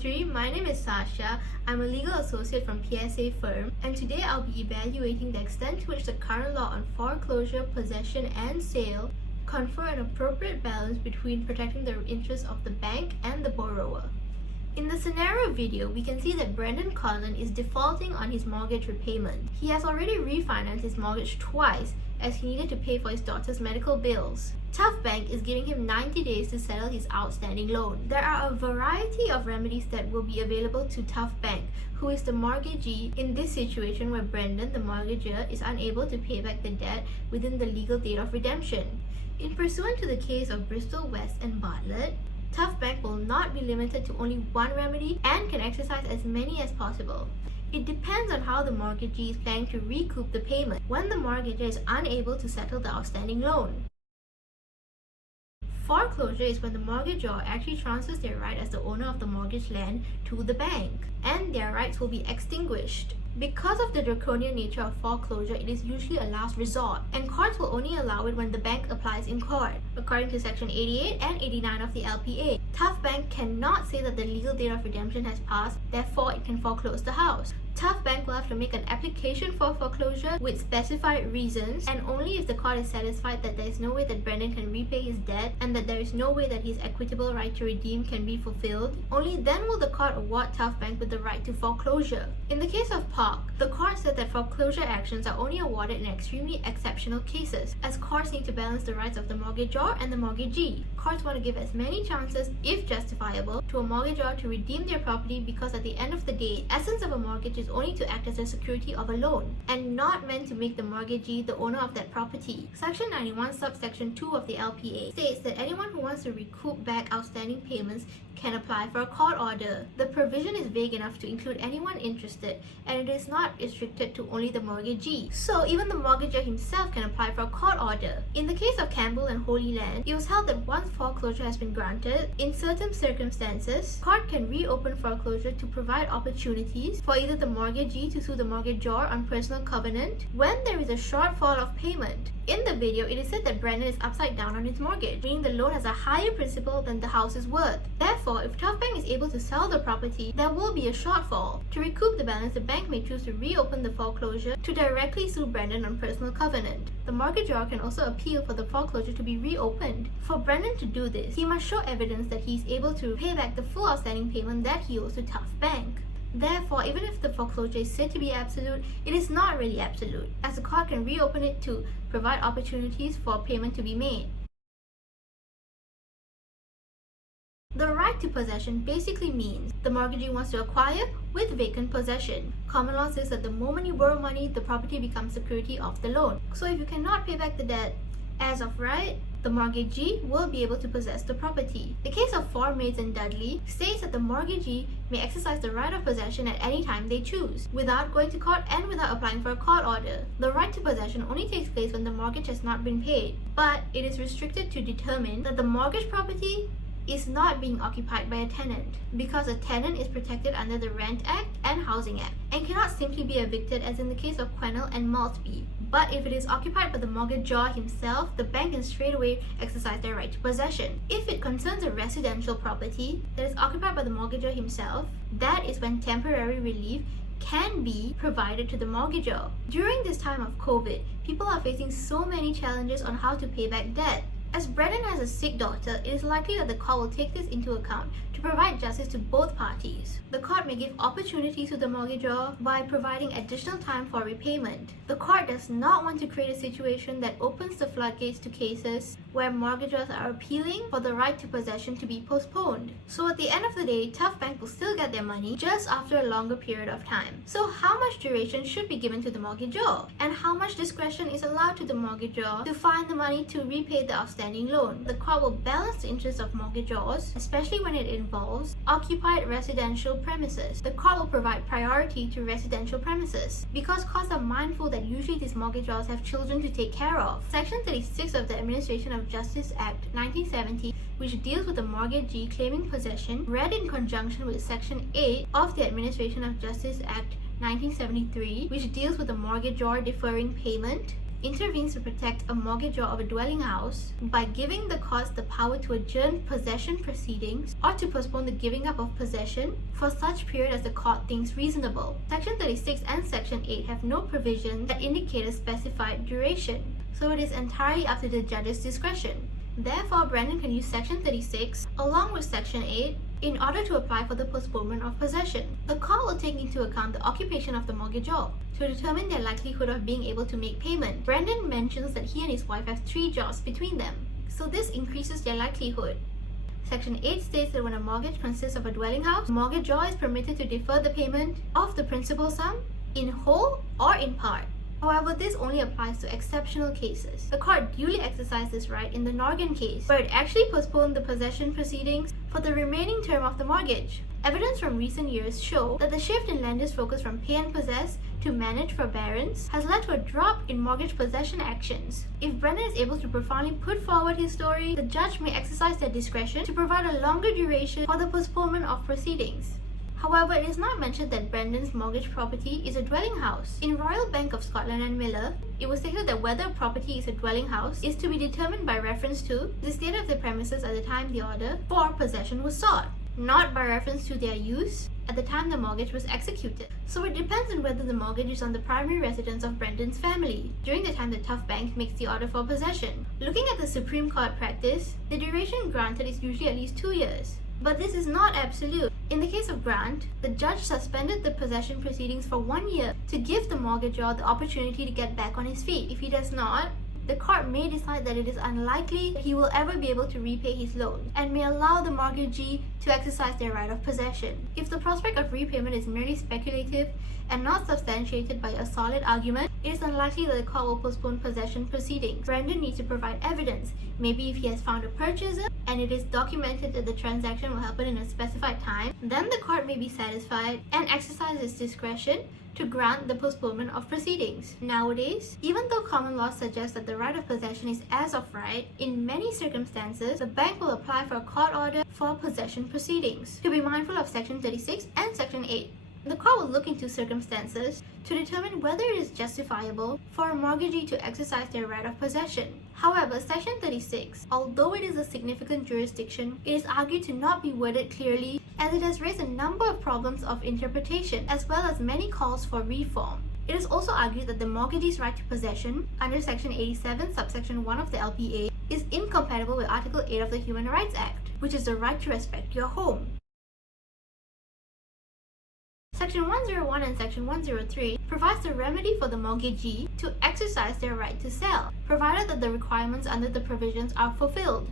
2023. My name is Saasha. I'm a legal associate from PSA firm, and today I'll be evaluating the extent to which the current law on foreclosure, possession, and sale confer an appropriate balance between protecting the interests of the bank and the borrower. In the scenario video, we can see that Brendan Conlon is defaulting on his mortgage repayment. He has already refinanced his mortgage twice as he needed to pay for his daughter's medical bills. Tough Bank is giving him 90 days to settle his outstanding loan. There are a variety of remedies that will be available to Tough Bank, who is the mortgagee in this situation where Brendan, the mortgagor, is unable to pay back the debt within the legal date of redemption. In pursuant to the case of Bristol West and Bartlett, Tough Bank will not be limited to only one remedy and can exercise as many as possible. It depends on how the mortgagee is planning to recoup the payment when the mortgagor is unable to settle the outstanding loan. Foreclosure is when the mortgagor actually transfers their right as the owner of the mortgage land to the bank, and their rights will be extinguished. Because of the draconian nature of foreclosure, it is usually a last resort, and courts will only allow it when the bank applies in court. According to Section 88 and 89 of the LPA, Tough Bank cannot say that the legal date of redemption has passed, therefore it can foreclose the house. Tough Bank will have to make an application for foreclosure with specified reasons, and only if the court is satisfied that there is no way that Brendan can repay his debt and that there is no way that his equitable right to redeem can be fulfilled, only then will the court award Tough Bank with the right to foreclosure. In the case of Park, the court said that foreclosure actions are only awarded in extremely exceptional cases, as courts need to balance the rights of the mortgagor and the mortgagee. Courts want to give as many chances, if justifiable, to a mortgagor to redeem their property because at the end of the day, the essence of a mortgage is only to act as a security of a loan and not meant to make the mortgagee the owner of that property. Section 91 subsection 2 of the LPA states that anyone who wants to recoup back outstanding payments can apply for a court order. The provision is vague enough to include anyone interested, and it is not restricted to only the mortgagee. So even the mortgagor himself can apply for a court order. In the case of Campbell and Holy Land, it was held that once foreclosure has been granted, in certain circumstances, court can reopen foreclosure to provide opportunities for either the mortgagee to sue the mortgagor on personal covenant when there is a shortfall of payment. In the video, it is said that Brendan is upside down on his mortgage, meaning the loan has a higher principal than the house is worth. Therefore, if Tough Bank is able to sell the property, there will be a shortfall. To recoup the balance, the bank may choose to reopen the foreclosure to directly sue Brendan on personal covenant. The mortgagor can also appeal for the foreclosure to be reopened. For Brendan to do this, he must show evidence that he is able to pay back the full outstanding payment that he owes to Tough Bank. Therefore, even if the foreclosure is said to be absolute, it is not really absolute, as the court can reopen it to provide opportunities for payment to be made. The right to possession basically means the mortgagee wants to acquire with vacant possession. Common law says that the moment you borrow money, the property becomes security of the loan. So if you cannot pay back the debt as of right, the mortgagee will be able to possess the property. The case of Four Maids and Dudley states that the mortgagee may exercise the right of possession at any time they choose, without going to court and without applying for a court order. The right to possession only takes place when the mortgage has not been paid, but it is restricted to determine that the mortgage property is not being occupied by a tenant, because a tenant is protected under the Rent Act and Housing Act and cannot simply be evicted as in the case of Quennell and Maltby. But if it is occupied by the mortgagor himself, the bank can straight away exercise their right to possession. If it concerns a residential property that is occupied by the mortgagor himself, that is when temporary relief can be provided to the mortgagor. During this time of COVID, people are facing so many challenges on how to pay back debt. As Brendan has a sick daughter, it is likely that the court will take this into account to provide justice to both parties. The court may give opportunities to the mortgagor by providing additional time for repayment. The court does not want to create a situation that opens the floodgates to cases where mortgagors are appealing for the right to possession to be postponed. So at the end of the day, Tough Bank will still get their money just after a longer period of time. So how much duration should be given to the mortgagor? And how much discretion is allowed to the mortgagor to find the money to repay the outstanding loan? The court will balance the interests of mortgagors, especially when it involves occupied residential premises. The court will provide priority to residential premises because courts are mindful that usually these mortgagors have children to take care of. Section 36 of the Administration of Justice Act 1970, which deals with the mortgagee claiming possession, read in conjunction with Section 8 of the Administration of Justice Act 1973, which deals with the mortgagor deferring payment, intervenes to protect a mortgagor of a dwelling house by giving the courts the power to adjourn possession proceedings or to postpone the giving up of possession for such period as the court thinks reasonable. Section 36 and Section 8 have no provisions that indicate a specified duration, so it is entirely up to the judge's discretion. Therefore, Brandon can use Section 36 along with Section 8 in order to apply for the postponement of possession. The court will take into account the occupation of the mortgagor to determine their likelihood of being able to make payment. Brandon mentions that he and his wife have 3 jobs between them, so this increases their likelihood. Section 8 states that when a mortgage consists of a dwelling house, the mortgagor is permitted to defer the payment of the principal sum in whole or in part. However, this only applies to exceptional cases. The court duly exercised this right in the Norgan case, where it actually postponed the possession proceedings for the remaining term of the mortgage. Evidence from recent years show that the shift in lenders' focus from pay and possess to manage forbearance has led to a drop in mortgage possession actions. If Brendan is able to profoundly put forward his story, the judge may exercise their discretion to provide a longer duration for the postponement of proceedings. However, it is not mentioned that Brendan's mortgage property is a dwelling house. In Royal Bank of Scotland and Miller, it was stated that whether a property is a dwelling house is to be determined by reference to the state of the premises at the time the order for possession was sought, not by reference to their use at the time the mortgage was executed. So it depends on whether the mortgage is on the primary residence of Brendan's family during the time the Tough Bank makes the order for possession. Looking at the Supreme Court practice, the duration granted is usually at least 2 years. But this is not absolute. In the case of Grant, the judge suspended the possession proceedings for 1 year to give the mortgagor the opportunity to get back on his feet. If he does not, the court may decide that it is unlikely that he will ever be able to repay his loan and may allow the mortgagee to exercise their right of possession. If the prospect of repayment is merely speculative and not substantiated by a solid argument, it is unlikely that the court will postpone possession proceedings. Brendan needs to provide evidence. Maybe if he has found a purchaser and it is documented that the transaction will happen in a specified time, then the court may be satisfied and exercise its discretion to grant the postponement of proceedings. Nowadays, even though common law suggests that the right of possession is as of right, in many circumstances, the bank will apply for a court order for possession proceedings. To be mindful of Section 36 and Section 8. The court will look into circumstances to determine whether it is justifiable for a mortgagee to exercise their right of possession. However, Section 36, although it is a significant jurisdiction, it is argued to not be worded clearly as it has raised a number of problems of interpretation as well as many calls for reform. It is also argued that the mortgagee's right to possession under Section 87, subsection 1 of the LPA is incompatible with Article 8 of the Human Rights Act, which is the right to respect your home. Section 101 and Section 103 provides the remedy for the mortgagee to exercise their right to sell, provided that the requirements under the provisions are fulfilled.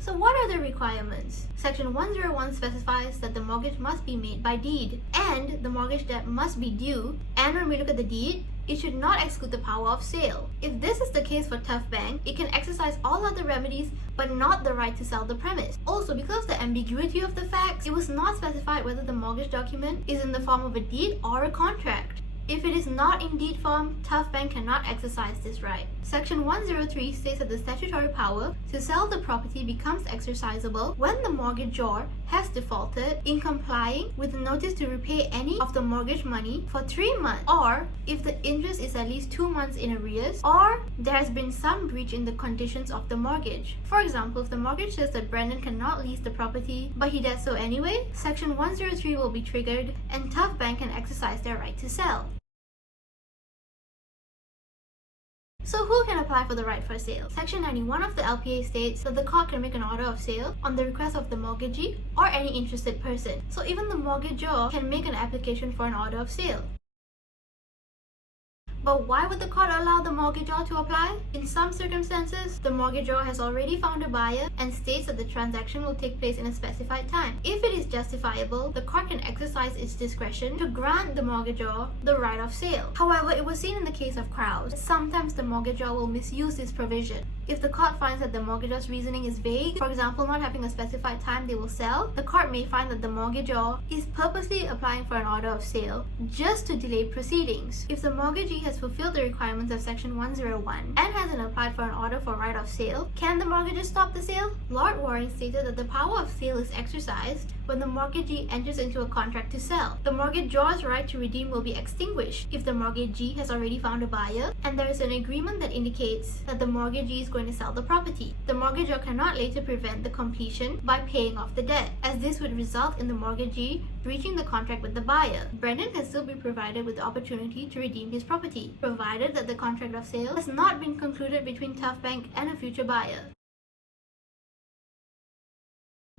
So what are the requirements? Section 101 specifies that the mortgage must be made by deed, and the mortgage debt must be due, and when we look at the deed, it should not exclude the power of sale. If this is the case for Tough Bank, it can exercise all other remedies but not the right to sell the premise. Also, because of the ambiguity of the facts, it was not specified whether the mortgage document is in the form of a deed or a contract. If it is not in deed form, Tough Bank cannot exercise this right. Section 103 states that the statutory power to sell the property becomes exercisable when the mortgagor has defaulted in complying with the notice to repay any of the mortgage money for 3 months, or if the interest is at least 2 months in arrears, or there has been some breach in the conditions of the mortgage. For example, if the mortgage says that Brendan cannot lease the property, but he does so anyway, Section 103 will be triggered and Tough Bank can exercise their right to sell. So who can apply for the right for sale? Section 91 of the LPA states that the court can make an order of sale on the request of the mortgagee or any interested person. So even the mortgagor can make an application for an order of sale. But why would the court allow the mortgagor to apply? In some circumstances, the mortgagor has already found a buyer and states that the transaction will take place in a specified time. If it is justifiable, the court can exercise its discretion to grant the mortgagor the right of sale. However, it was seen in the case of Krause that sometimes the mortgagor will misuse this provision. If the court finds that the mortgagor's reasoning is vague, for example, not having a specified time they will sell, the court may find that the mortgagor is purposely applying for an order of sale just to delay proceedings. If the mortgagee has fulfilled the requirements of Section 101 and hasn't applied for an order for right of sale, can the mortgagor stop the sale? Lord Warren stated that the power of sale is exercised when the mortgagee enters into a contract to sell. The mortgagor's right to redeem will be extinguished if the mortgagee has already found a buyer and there is an agreement that indicates that the mortgagee is going to sell the property. The mortgagor cannot later prevent the completion by paying off the debt, as this would result in the mortgagee breaching the contract with the buyer. Brendan can still be provided with the opportunity to redeem his property, provided that the contract of sale has not been concluded between Tough Bank and a future buyer.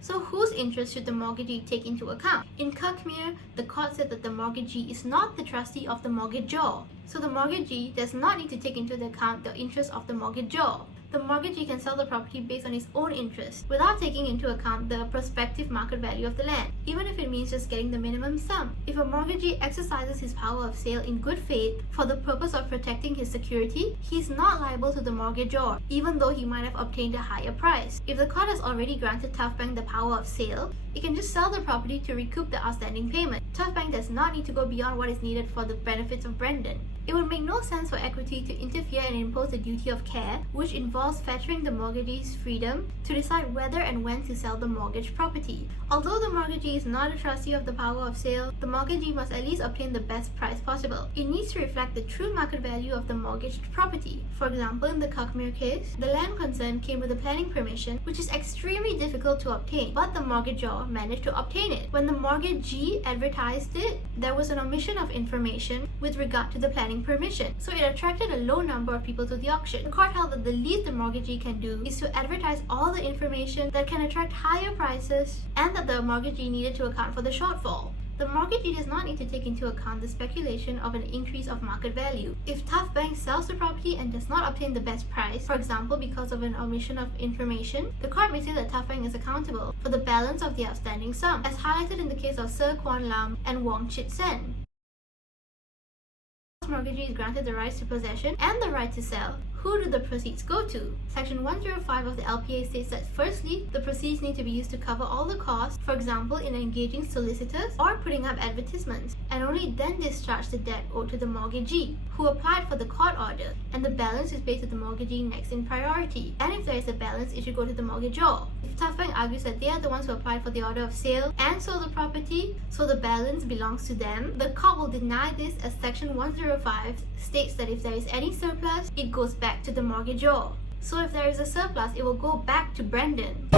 So whose interest should the mortgagee take into account? In Kirkmere, the court said that the mortgagee is not the trustee of the mortgagor, so the mortgagee does not need to take into account the interest of the mortgagor. The mortgagee can sell the property based on his own interest, without taking into account the prospective market value of the land, even if it means just getting the minimum sum. If a mortgagee exercises his power of sale in good faith for the purpose of protecting his security, he is not liable to the mortgagor, even though he might have obtained a higher price. If the court has already granted Tough Bank the power of sale, it can just sell the property to recoup the outstanding payment. Tough Bank does not need to go beyond what is needed for the benefits of Brendan. It would make no sense for equity to interfere and impose a duty of care, which involves fettering the mortgagee's freedom to decide whether and when to sell the mortgaged property. Although the mortgagee is not a trustee of the power of sale, the mortgagee must at least obtain the best price possible. It needs to reflect the true market value of the mortgaged property. For example, in the Kirkmere case, the land concerned came with a planning permission, which is extremely difficult to obtain, but the mortgagor managed to obtain it. When the mortgagee advertised it, there was an omission of information with regard to the planning permission, so it attracted a low number of people to the auction. The court held that the least the mortgagee can do is to advertise all the information that can attract higher prices, and that the mortgagee needed to account for the shortfall. The mortgagee does not need to take into account the speculation of an increase of market value. If Tough Bank sells the property and does not obtain the best price, for example because of an omission of information, the court may say that Tough Bank is accountable for the balance of the outstanding sum, as highlighted in the case of Sir Kwan Lam and Wong Chit Sen. Mortgagee is granted the rights to possession and the right to sell. Who do the proceeds go to? Section 105 of the LPA states that firstly, the proceeds need to be used to cover all the costs, for example in engaging solicitors or putting up advertisements, and only then discharge the debt owed to the mortgagee, who applied for the court order, and the balance is paid to the mortgagee next in priority. And if there is a balance, it should go to the mortgagor. If Tough Bank argues that they are the ones who applied for the order of sale and sold the property, so the balance belongs to them, the court will deny this, as Section 105 states that if there is any surplus, it goes back to the mortgagor. So if there is a surplus, it will go back to Brendan.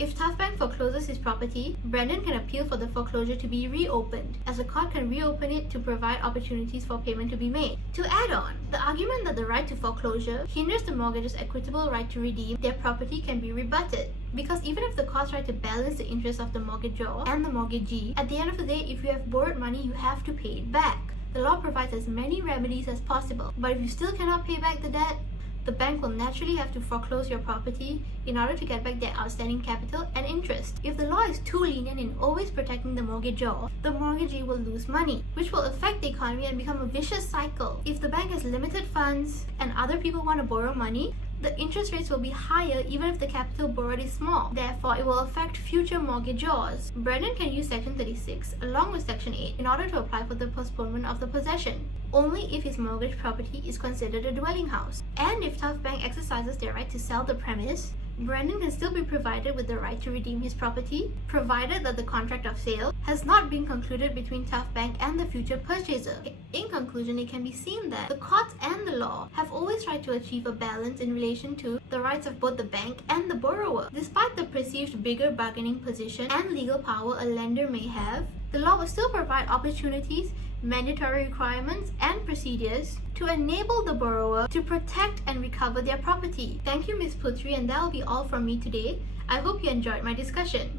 If Tough Bank forecloses his property, Brendan can appeal for the foreclosure to be reopened, as the court can reopen it to provide opportunities for payment to be made. To add on, the argument that the right to foreclosure hinders the mortgage's equitable right to redeem their property can be rebutted. Because even if the courts try to balance the interests of the mortgagor and the mortgagee, at the end of the day, if you have borrowed money, you have to pay it back. The law provides as many remedies as possible, but if you still cannot pay back the debt, the bank will naturally have to foreclose your property in order to get back their outstanding capital and interest. If the law is too lenient in always protecting the mortgagor, the mortgagee will lose money, which will affect the economy and become a vicious cycle. If the bank has limited funds and other people want to borrow money, the interest rates will be higher even if the capital borrowed is small. Therefore, it will affect future mortgagors. Brendan can use Section 36 along with Section 8 in order to apply for the postponement of the possession, only if his mortgage property is considered a dwelling house. And if Tough Bank exercises their right to sell the premise, Brendan can still be provided with the right to redeem his property, provided that the contract of sale has not been concluded between Tough Bank and the future purchaser. In conclusion, it can be seen that the courts and the law have always tried to achieve a balance in relation to the rights of both the bank and the borrower. Despite the perceived bigger bargaining position and legal power a lender may have, the law will still provide opportunities, mandatory requirements, and procedures to enable the borrower to protect and recover their property. Thank you, Ms. Putri, and that will be all from me today. I hope you enjoyed my discussion.